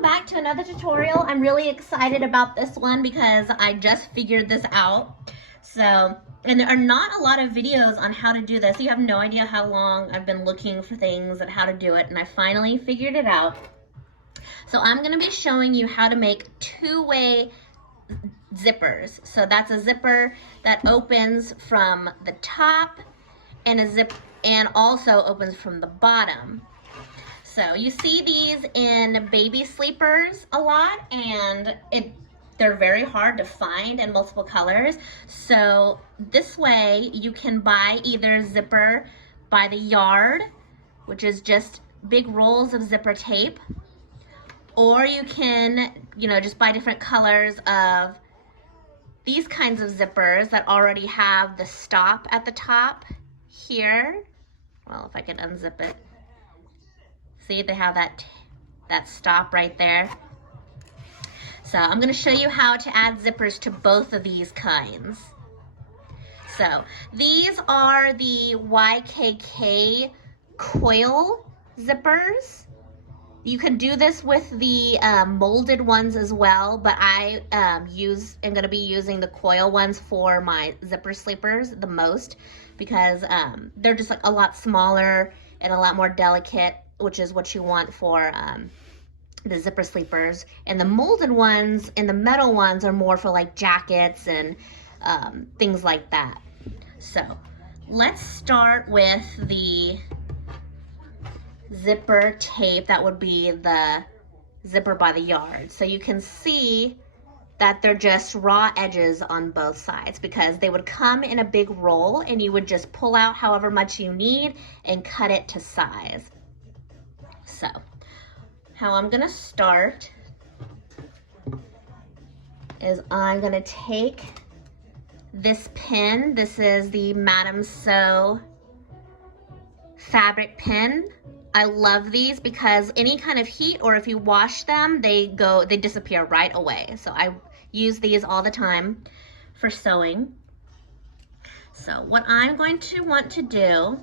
welcome back to another tutorial. I'm really excited about this one because I just figured this out. And there are not a lot of videos on how to do this. You have no idea how long I've been looking for things and how to do it, and I finally figured it out. So I'm gonna be showing you how to make two-way zippers. So that's a zipper that opens from the top and also opens from the bottom. So you see these in baby sleepers a lot, and they're very hard to find in multiple colors. So this way you can buy either zipper by the yard, which is just big rolls of zipper tape, or you can, just buy different colors of these kinds of zippers that already have the stop at the top here. Well, if I can unzip it. See, they have that stop right there. So I'm gonna show you how to add zippers to both of these kinds. So these are the YKK coil zippers. You can do this with the molded ones as well, but I am gonna be using the coil ones for my zipper sleepers the most because they're just like a lot smaller and a lot more delicate, which is what you want for the zipper sleepers. And the molded ones and the metal ones are more for like jackets and things like that. So let's start with the zipper tape. That would be the zipper by the yard. So you can see that they're just raw edges on both sides because they would come in a big roll and you would just pull out however much you need and cut it to size. So how I'm gonna start is I'm gonna take this pin. This is the Madame Sew fabric pin. I love these because any kind of heat or if you wash them, they disappear right away. So I use these all the time for sewing. So what I'm going to want to do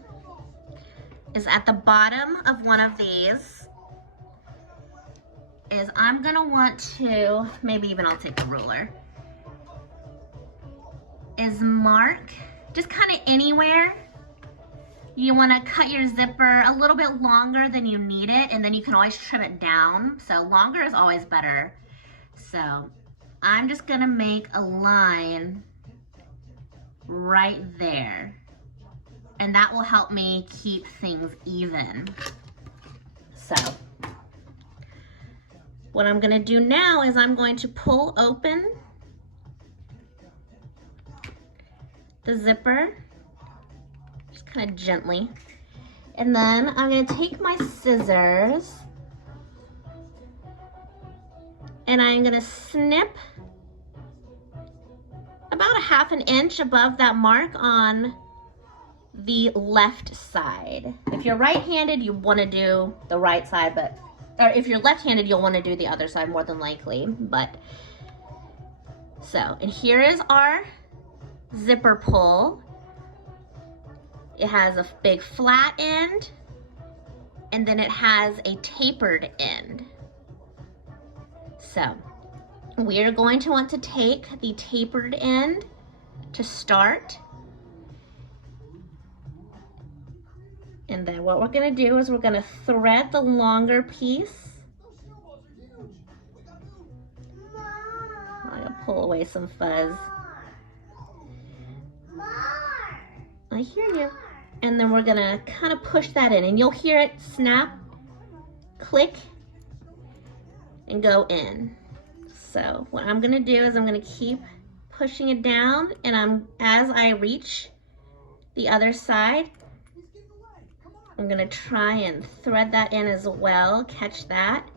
is at the bottom of one of these is I'm gonna want to, maybe even I'll take a ruler, is mark just kind of anywhere. You want to cut your zipper a little bit longer than you need it, and then you can always trim it down. So longer is always better. So I'm just gonna make a line right there, and that will help me keep things even. So what I'm gonna do now is I'm going to pull open the zipper, just kind of gently. And then I'm gonna take my scissors and I'm gonna snip about a ½ an inch above that mark on the left side. If you're right-handed, you wanna do the right side, or if you're left-handed, you'll wanna do the other side more than likely, and here is our zipper pull. It has a big flat end, and then it has a tapered end. So we're going to want to take the tapered end to start. And then what we're gonna do is we're gonna thread the longer piece. I'm gonna pull away some fuzz. I hear you. And then we're gonna kind of push that in, and you'll hear it snap, click, and go in. So what I'm gonna do is I'm gonna keep pushing it down, and as I reach the other side, I'm gonna try and thread that in as well, catch that.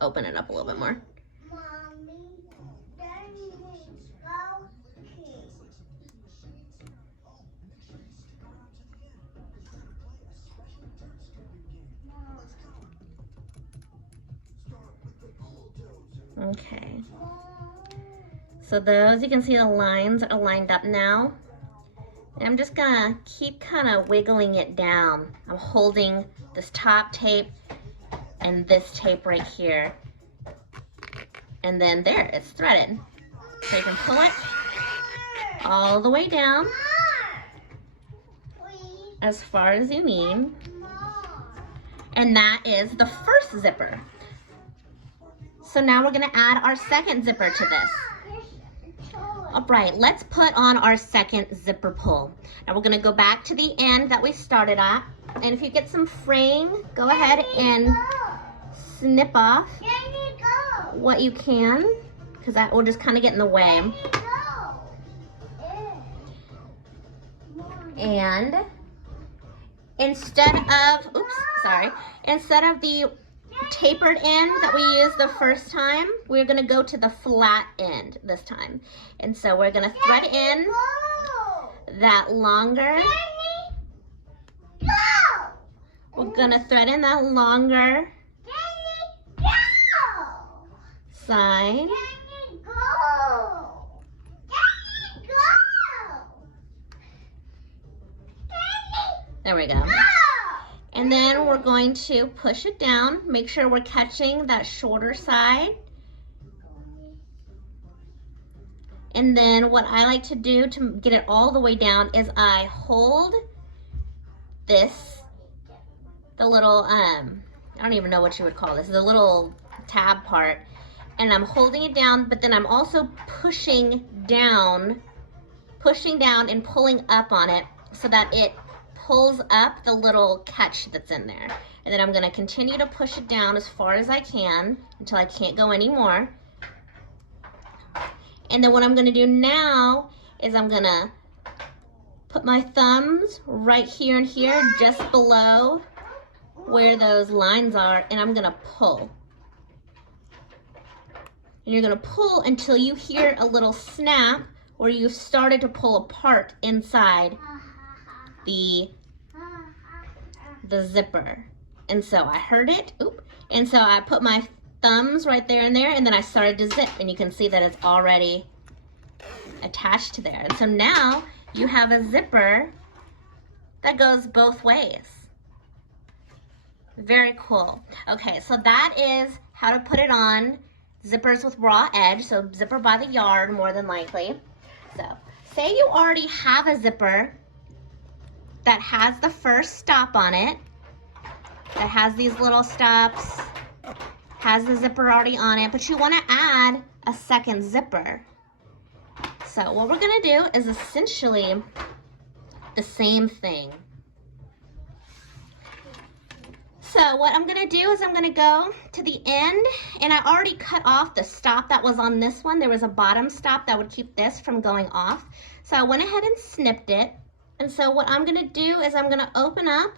Open it up a little bit more. Okay, so those, you can see the lines are lined up now. And I'm just gonna keep kind of wiggling it down. I'm holding this top tape and this tape right here. And then there, it's threaded. So you can pull it all the way down as far as you need. And that is the first zipper. So now we're gonna add our second zipper to this. All right, let's put on our second zipper pull. Now we're gonna go back to the end that we started at. And if you get some fraying, go ahead and snip off what you can, because that will just kind of get in the way. And instead of the tapered end that we used the first time, we're gonna go to the flat end this time. And so we're gonna thread in that longer. We're gonna thread in that longer side. There we go. And then we're going to push it down. Make sure we're catching that shorter side. And then what I like to do to get it all the way down is I hold this, the little, I don't even know what you would call this, the little tab part. And I'm holding it down, but then I'm also pushing down and pulling up on it so that it pulls up the little catch that's in there. And then I'm gonna continue to push it down as far as I can until I can't go anymore. And then what I'm gonna do now is I'm gonna put my thumbs right here and here, just below where those lines are, and I'm gonna pull. And you're gonna pull until you hear a little snap where you've started to pull apart inside the zipper. And so I heard it, and so I put my thumbs right there and there, and then I started to zip, and you can see that it's already attached to there. And so now you have a zipper that goes both ways. Very cool. Okay, so that is how to put it on. Zippers with raw edge, so zipper by the yard more than likely. So say you already have a zipper that has the first stop on it, that has these little stops, has the zipper already on it, but you want to add a second zipper. So what we're going to do is essentially the same thing. So what I'm gonna do is I'm gonna go to the end, and I already cut off the stop that was on this one. There was a bottom stop that would keep this from going off. So I went ahead and snipped it. And so what I'm gonna do is I'm gonna open up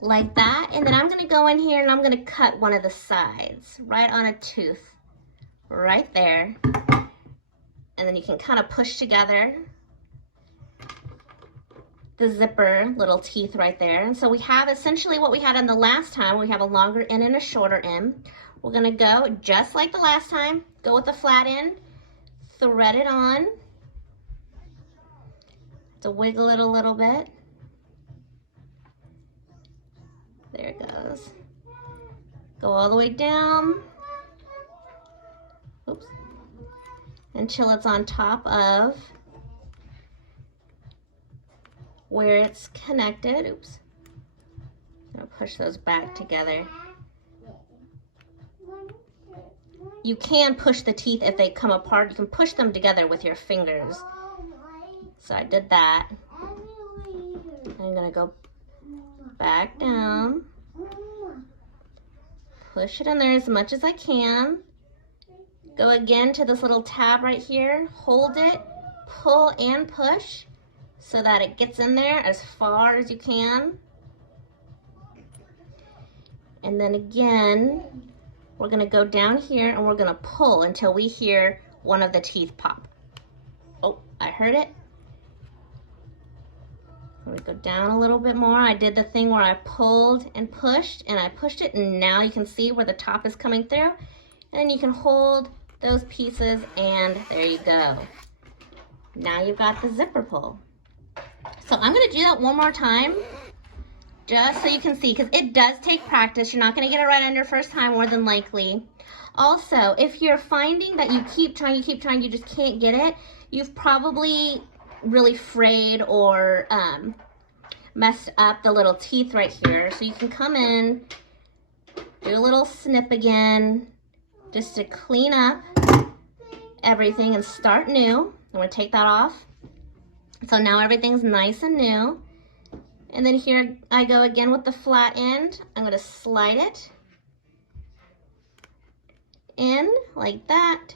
like that, and then I'm gonna go in here and I'm gonna cut one of the sides right on a tooth right there. And then you can kind of push together the zipper little teeth right there. And so we have essentially what we had in the last time. We have a longer end and a shorter end. We're gonna go just like the last time, go with the flat end, thread it on, to wiggle it a little bit. There it goes. Go all the way down, until it's on top of where it's connected. I'm gonna push those back together. You can push the teeth if they come apart. You can push them together with your fingers. So I did that. I'm gonna go back down, push it in there as much as I can. Go again to this little tab right here, hold it, pull and push, so that it gets in there as far as you can. And then again, we're gonna go down here and we're gonna pull until we hear one of the teeth pop. Oh, I heard it. I'm gonna go down a little bit more. I did the thing where I pulled and I pushed it, and now you can see where the top is coming through. And you can hold those pieces, and there you go. Now you've got the zipper pull. So I'm gonna do that one more time, just so you can see, because it does take practice. You're not gonna get it right on your first time, more than likely. Also, if you're finding that you keep trying, you just can't get it, you've probably really frayed or messed up the little teeth right here. So you can come in, do a little snip again, just to clean up everything and start new. I'm gonna take that off. So now everything's nice and new. And then here I go again with the flat end. I'm gonna slide it in like that.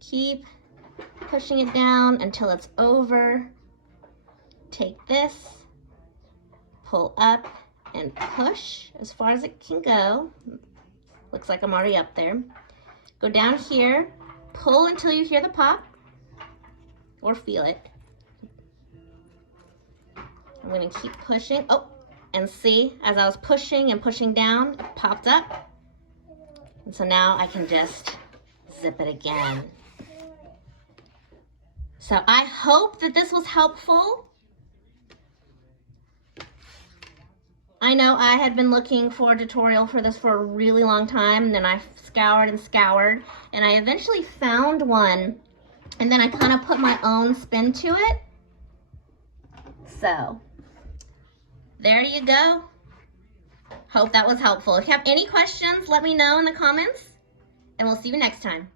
Keep pushing it down until it's over. Take this, pull up and push as far as it can go. Looks like I'm already up there. Go down here, pull until you hear the pop or feel it. I'm gonna keep pushing. Oh, and see, as I was pushing and pushing down, it popped up. And so now I can just zip it again. So I hope that this was helpful. I know I had been looking for a tutorial for this for a really long time, and then I scoured and scoured, and I eventually found one, and then I kind of put my own spin to it. So there you go. Hope that was helpful. If you have any questions, let me know in the comments, and we'll see you next time.